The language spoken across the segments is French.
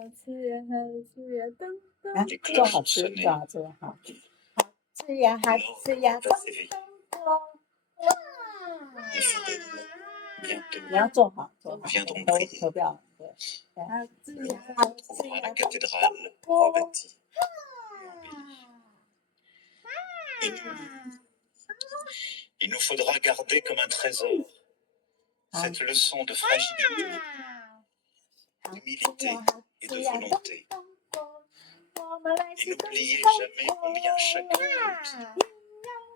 吃呀，好吃呀，咚咚。啊，做好吃，做好吃，好。好吃呀，好吃呀，咚咚咚。你要做好，做好，投票，对。好吃呀，好好吃呀， la cathédrale rebâtie. Il nous faudra garder comme un trésor cette leçon de fragilité, d'humilité et de volonté. Et n'oubliez jamais combien chacun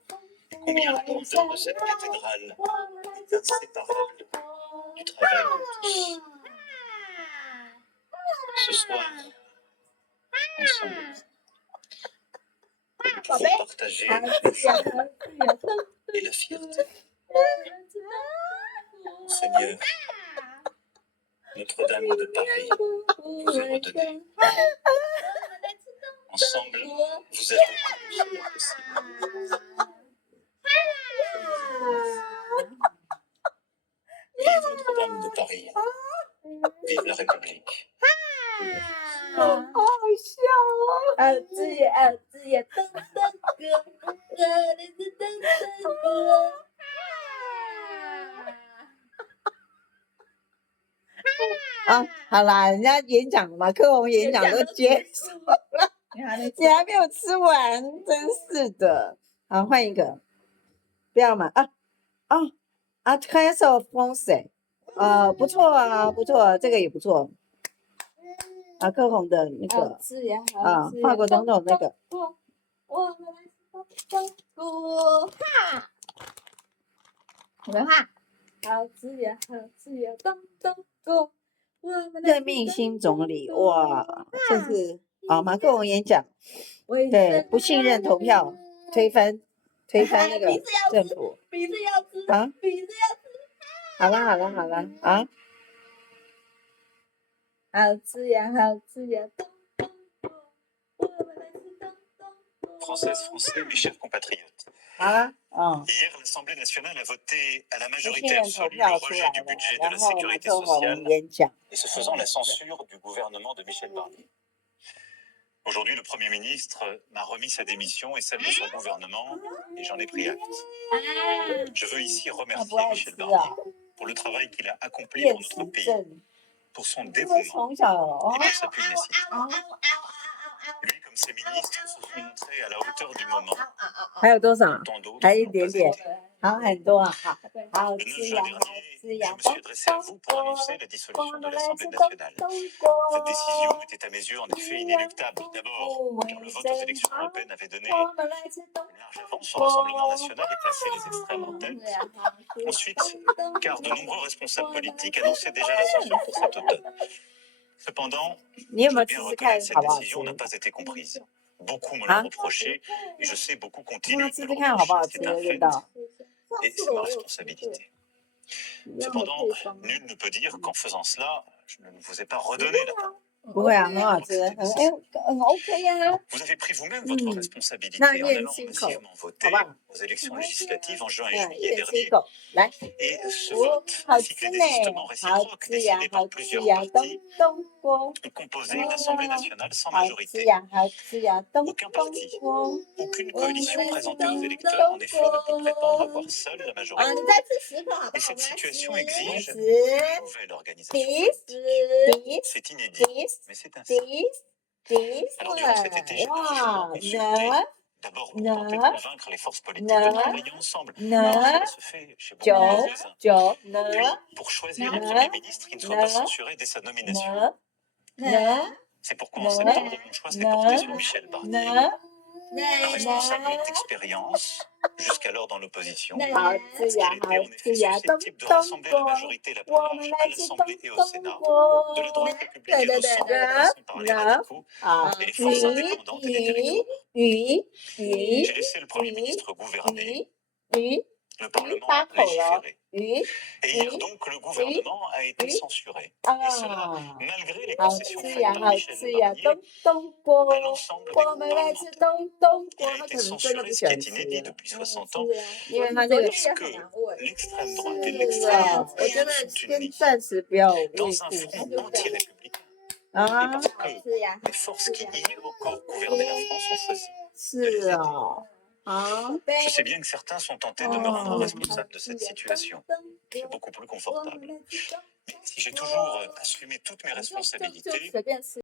compte, et combien la grandeur de cette cathédrale est inséparable du travail de tous. Ce soir, ensemble, nous pouvons partager le joie et la fierté. Seigneur, Notre-Dame de Paris vous est redonnée. Ensemble, vous êtes rendus sur le possible. Vive Notre-Dame de Paris. Vive la République. 好好笑哦！好吃呀，好吃呀，咚咚哥，咚咚哥。啊，好啦，人家演讲嘛，科宏演讲都结束了，你还没有吃完，真是的。好，换一个，不要嘛啊 Castle Français， 不错啊，不错，这个也不错。啊，科宏的那个好吃呀，好吃呀，法国总统那个。我们来吃咚哈，你们画。好吃呀，好吃呀，咚咚咚。任命新总理，哇，这是马克龙演讲，对，不信任投票，推翻那个政府，鼻子要吃啊，鼻子要吃，好了啊，好吃呀，好吃呀，咚咚咚，我们来吃咚咚咚。Françaises, Français, mes chers compatriotes. 好了， Hier, l'Assemblée nationale a voté à la 不 majorité 信任投 absolue 票 le 出 rejet 来 du 了， budget de 然 la 后马 sécurité 克龙 sociale 演讲， et ce faisant la censure du gouvernement de Michel Barnier. Aujourd'hui, le Premier ministre m'a remis sa démission et celle de son gouvernement, et j'en ai pris acte. Je veux ici remercier Michel Barnier pour le travail qu'il a accompli pour notre pays, pour son dévouement et pour sa pugnacité. Lui, comme ses ministres, se sont montrés à la hauteur du moment. 还有多少？ Tant d'autres 还一 n'ont 点 pas 点 été.，好很多啊，好 Le 9 吃 juin 呀， dernier, 好吃 je 呀， me suis adressé à vous pour annoncer la dissolution de l'Assemblée nationale. Cette décision était à mes yeux en effet inéluctable. D'abord, car le vote aux élections européennes avait donné une large avance au Rassemblement national et placé les extrêmes en tête. Ensuite, car de nombreux responsables politiques annonçaient déjà la censure pour cet automne. Cependant, 你有 je 没有 dois bien 吃吃看 reconnaître que 好 cette 不好吃？ décision n'a pas été comprise. Beaucoup me Hein? l'ont reproché et je sais beaucoup 让 continuent 他 de 吃 me 吃 le 看好不好 reprocher. 吃 C'est un 的味 fait 道。 et c'est ma responsabilité. Cependant, nul ne peut dire qu'en faisant cela, je ne vous ai pas redonné la parole. 不会啊，很好吃，很 OK 呀。 Vous avez pris vous-même votre responsabilité Non, en il y a allant une massivement voter Ah bah. aux élections législatives en juin et 对，一 juillet 人吃一 dernier. 口，来， Et ce 哦 vote, 好 ainsi 吃 que les 呢， désistements 好 réciproques 吃呀， décidés 好 par 吃 plusieurs 呀，咚 partis 咚锅， ont composé l'Assemblée nationale sans 好吃 majorité. 呀，好吃呀，咚 Aucun 咚 parti, 锅。 aucune coalition présentée aux électeurs, en effet, ne peut prétendre avoir seule la 啊， majorité. 你再吃10口好不 Et 好？我 cette 们来 situation 吃 exige 吃 une nouvelle organisation ，this politique. this C'est inédit, this mais c'est ainsi. this， Alors durant cet été, j'ai largement 哇， consulté, 呢 d'abord pour Ne. tenter de convaincre les forces politiques Ne. de travailler ensemble. Ne. Cela se fait chez beaucoup de 九 nos voisins. 九呢 Puis pour choisir un Ne. Premier ministre qui ne soit Ne. pas censuré dès sa nomination. 呢呢 C'est pourquoi Ne. en septembre, mon choix s'est Ne. porté sur Michel Barnier, 呢， un responsable d'expérience, jusqu'alors dans l'opposition, 好吃 qu'il 呀， était 好 en effet 吃呀，咚 susceptible de 咚 rassembler la 锅， majorité la plus 我们 large 来 à 吃咚 l'Assemblée et au 咚 Sénat, 锅。 de la droite républicaine au centre, en passant par les radicaux 啊， et les forces indépendantes et les territoires. 鱼 J'ai laissé le Premier ministre gouverner, 鱼 le Parlement 八口了， légiférer. 鱼 Et hier donc, le gouvernement a été censuré. Et cela, 啊， malgré les 好 concessions 吃 faites 呀， par 好 Michel 吃呀， Barnier 咚咚锅， à l'ensemble des 我 groupes 们来吃 parlementaires. 咚咚 Il 锅， a 他 été 可能真的不 censuré, 喜 ce qui 欢 est 吃 inédit 了， depuis 60 ans, 因为他这个 lorsque l'extrême droite et 是 l'extrême 啊， gauche 我觉得 se sont 先 unis 暂时不要喂 dans un 父 front 母， anti-républicain. 啊， parce que 是呀， les forces qui hier encore gouvernaient la France ont choisi. 是哦，啊， Je sais bien que certains sont tentés de me rendre responsable de cette situation, qui est beaucoup plus confortable. Mais si j'ai toujours assumé toutes mes 就 responsabilités, 随便吃。